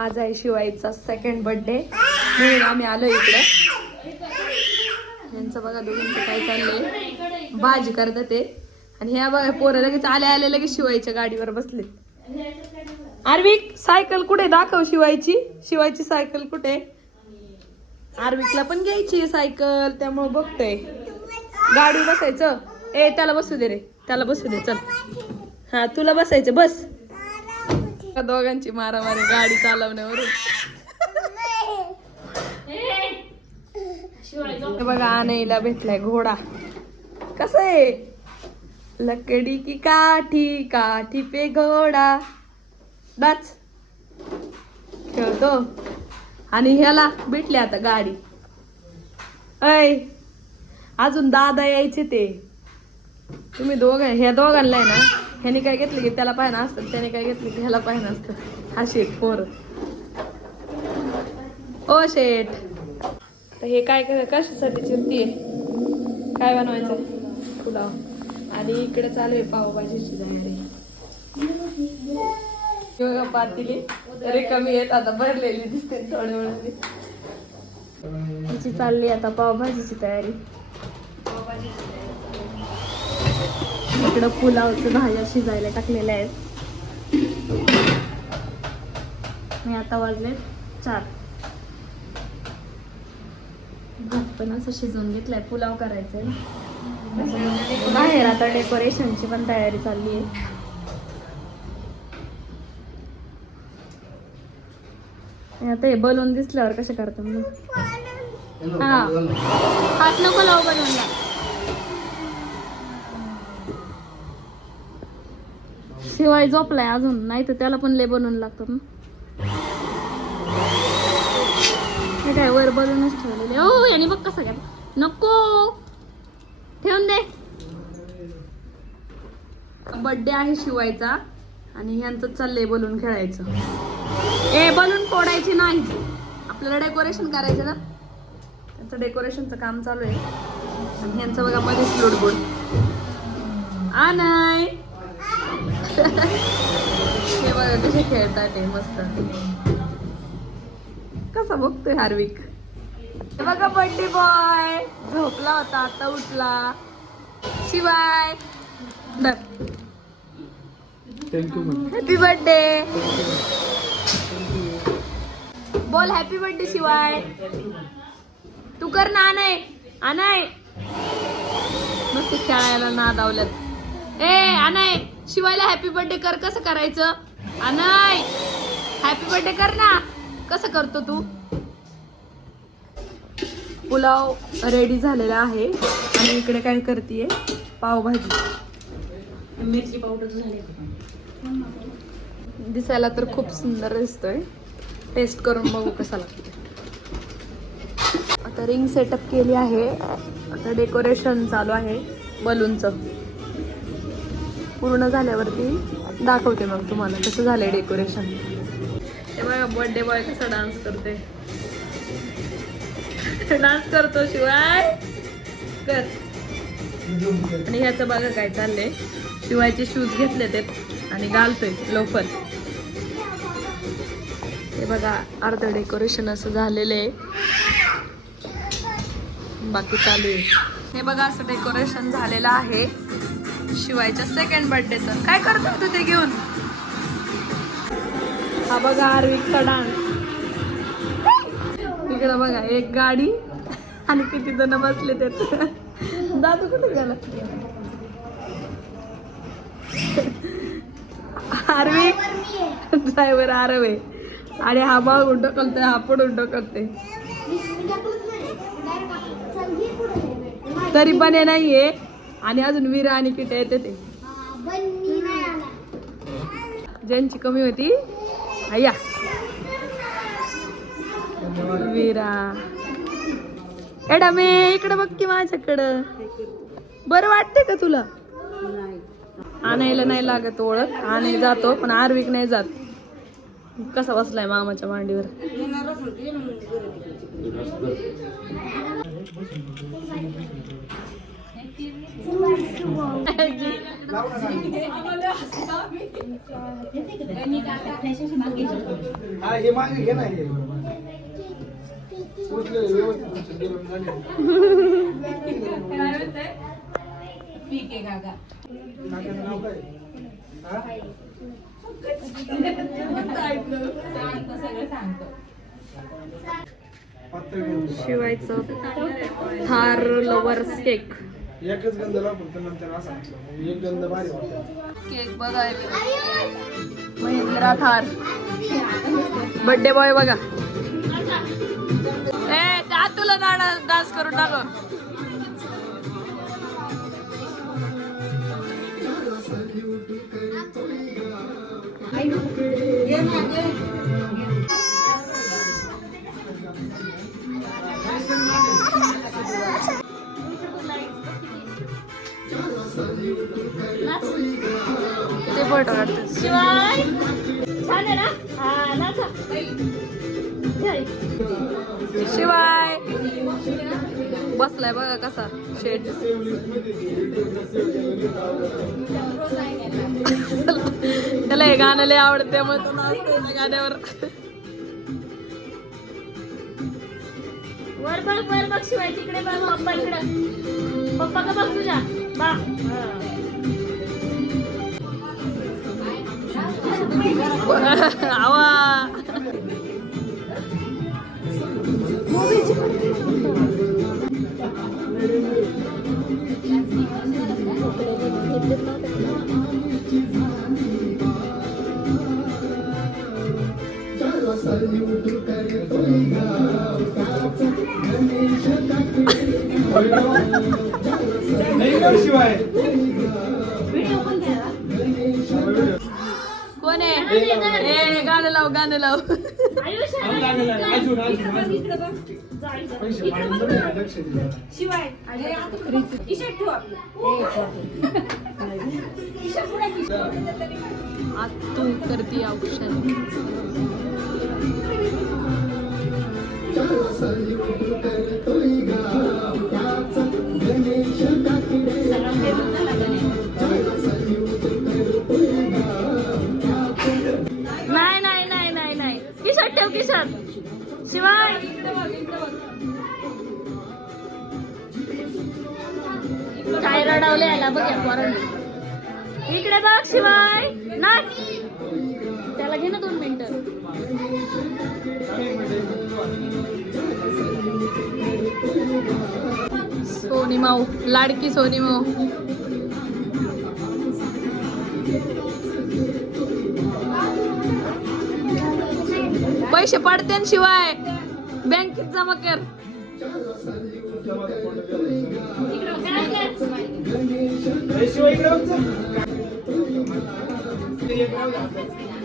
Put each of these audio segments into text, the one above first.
आज आहे शिवाईचा second birthday म्हणून आम्ही आलो इकडे. यांचं बघा दोघींचं काय चाललंय, भाजी करतात ते. आणि ह्या बघा पोरं लगेच आल्या लगेच शिवाईच्या गाडीवर बसले. आर्विक सायकल कुठे दाखव, शिवायची सायकल कुठे. आर्विकला पण घ्यायची सायकल त्यामुळे बघतोय. गाडी बसायचं. त्याला बसू दे रे, त्याला बसू दे. चल हा तुला बसायचं, बस. दोघांची मारामारी गाडी चालवण्यावरून. बघा आणायला भेटलाय घोडा. कस आहे, लकडी की काठी काठी पे घोडा दाच खेळतो. आणि ह्याला भेटली आता गाडी. अजून दादा यायचे ते. तुम्ही ह्या दोघांना आहे ना, ह्याने काय घेतलं की त्याला पाहिजे असतं, त्याने काय घेतलं की ह्याला पाहिजे असतं. हा शेठ पोर. ओ शेठ, तर हे काय कशासाठी चिरतीये, काय बनवायचं पुलाव. आणि इकडे चालू आहे पावभाजीची तयारी. पातीली तरी कमी येत आता भरलेली दिसते थोड्या वेळाने. तिची चालली आता पावभाजीची तयारी. इकडं पुलावचं भाज्या शिजायला टाकलेल्या आहेत. मी आता वाजले 4. भात पण असं शिजवून घेतलाय, पुलाव करायचंय. बाहेर आता डेकोरेशनची पण तयारी चालली आहे. आता हे बलून दिसल्यावर कसे करतो मी. हा हात नको लाव बलूनला. शिवाय झोपलाय अजून, नाही तर त्याला पण लय बलून लागतात ना. हे काय वर बलूनच ठेवलेले. ओ याने बघ कसं काय. नको ठेवून दे. बर्थडे आहे शिवायचा आणि ह्यांचं चाललंय बलून खेळायचं. बलून फोडायची नाही, आपल्याला डेकोरेशन करायचं ना. त्यांचं डेकोरेशनचं काम चालू आहे. आणि ह्यांचं बघा मध्येच लुडबुड. आनाय हे बघा कसे खेळतात ते मस्त. कसा बघतोय हार्विक. हे बघा बर्थडे बॉय झोपला होता, आता उठला. शिवाय हॅपी बर्थडे बोल. हॅपी बर्थडे शिवाय. तू कर ना. आनाय मस्त खेळायला ना धावल्यात. आनाय शिवायला हॅपी बर्थडे कर. कसं करायचं आनाय. हॅपी बर्थडे कर ना. कसं करतो तू. पुलाव रेडी झालेला आहे आणि इकडे काय करतेय पावभाजी. मिरची पावडर झाली. दिसायला तर खूप सुंदर दिसतोय. टेस्ट करून बघू कसा लागतो. आता रिंग सेटअप केली आहे. आता डेकोरेशन चालू आहे बलूनचं. पूर्ण झाल्यावरती दाखवते मग तुम्हाला कसं झालंय डेकोरेशन. हे बघा बर्थडे बॉय कसा डान्स करते. डान्स करतो शिवाय कर. आणि ह्याचं बघा काय चाललंय. शिवायचे शूज घेतले ते आणि घालतोय लोफर. हे बघा अर्ध डेकोरेशन असं झालेलं आहे, बाकी चालू आहे. हे बघा असं डेकोरेशन झालेलं आहे शिवायच्या सेकंड बर्थडेचं. काय करतो तू ते घेऊन. हा बघा आर्विकचा डान्स. इकडं बघा एक गाडी आणि किती जण बसले त्यात. दादू कुठे गेला. आर्विक ड्रायव्हर आरव आहे. आणि हा मागून ढकलतोय, हा पुढून ढकलतोय. तरी पण हे नाहीये. आणि अजून वीरा आणि किटे येते ते. ज्यांची कमी होती या वीरा. एडा मे इकडे बघ की माझ्याकडं. बरं वाटते का तुला. आणायला नाही लागत ओळख. आणायला जातो पण आर्विक नाही जात. कसा बसलाय मामाच्या मांडीवर. हा हे मागे घे ना हे उचले व्यवस्थित जेवण झाले. काकाचं नाव काय? हा? पातळ घेऊन जा. शिवायचं थार लवर्स केक. एकच गंध लावून पण नंतर असा एक गंध भारी वाटतो. केक बघायला महिंद्रा थार बर्थडे बॉय बघा. ए त्या तुला डान्स करून टाक. ते फोटो काढतो. शिवाय छान आहे ना. हा नाचा. शिवाय बसलाय बघा कसा शेट. त्याला हे गाणं लय आवडते मग तो नाचतो गाण्यावर. वर बघ शिवाय तिकडे बघ पप्पा इकडे. पप्पा का बघ तुझ्या बा. आवा शिवाय कोण आहे? ए, गाणं लाव गाणं लाव. शिवाय तू करती औषध. नाही किशोर ठेव किशोर. शिवाय काय रडवले याला बघ या पोरांनी. इकडे बघ शिवाय नाच. त्याला घे ना 2 मिनिटं. सोनी माऊ लाडकी सोनी माऊ. पैसे पडते न शिवाय बँकेत जमा कर.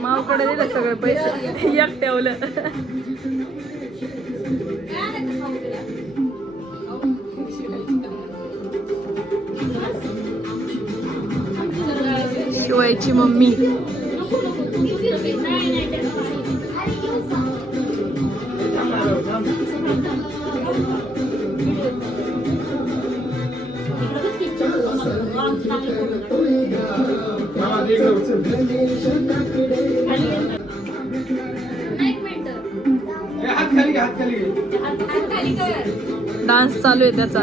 मावकडे दिले सगळे पैसे एक ठेवलं. शिवायची मम्मी. डान्स चालू आहे त्याचा.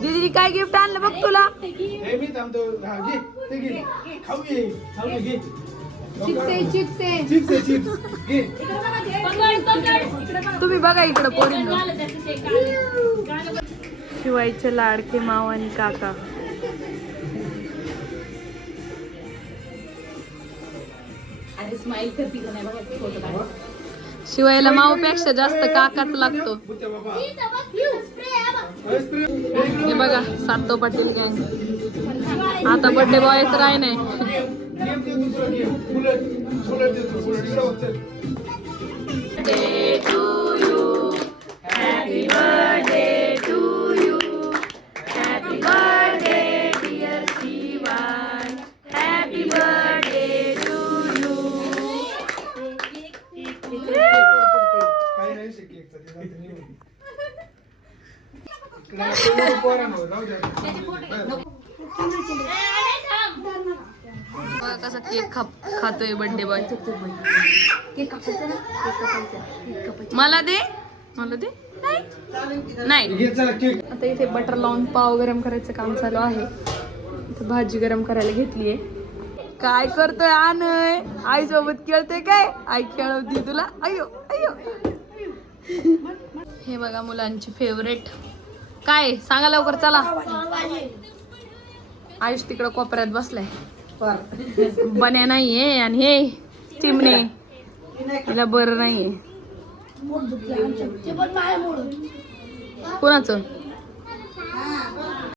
दीदी काय गिफ्ट आणलं बघ तुला. तुम्ही बघा इकडं पोरींनो. शिवायचे लाडके माव आणि काका. शिवायला माऊपेक्षा जास्त काकाच लागतो. हे बघा सातो पाटील गँग. आता बर्थडे बॉय तर आहे नाही. पोरांनो, राहू द्या. बघा कसा केक खातोय बर्थडे बॉय. मला दे नाही. घे चला केक. आता इथे बटर लावून पाव गरम करायचं काम चालू आहे. इथे भाजी गरम करायला घेतलीये. काय करतोय आणय? आई सोबत खेळतोय काय? आई खेळवती तुला. अयो अयो. हे बघा मुलांची फेवरेट. काय सांगा लवकर चला. आयुष तिकडं कोपऱ्यात बसलाय. बन्या नाहीये आणि हे चिमणे तिला बरं नाहीये. कोणाचं?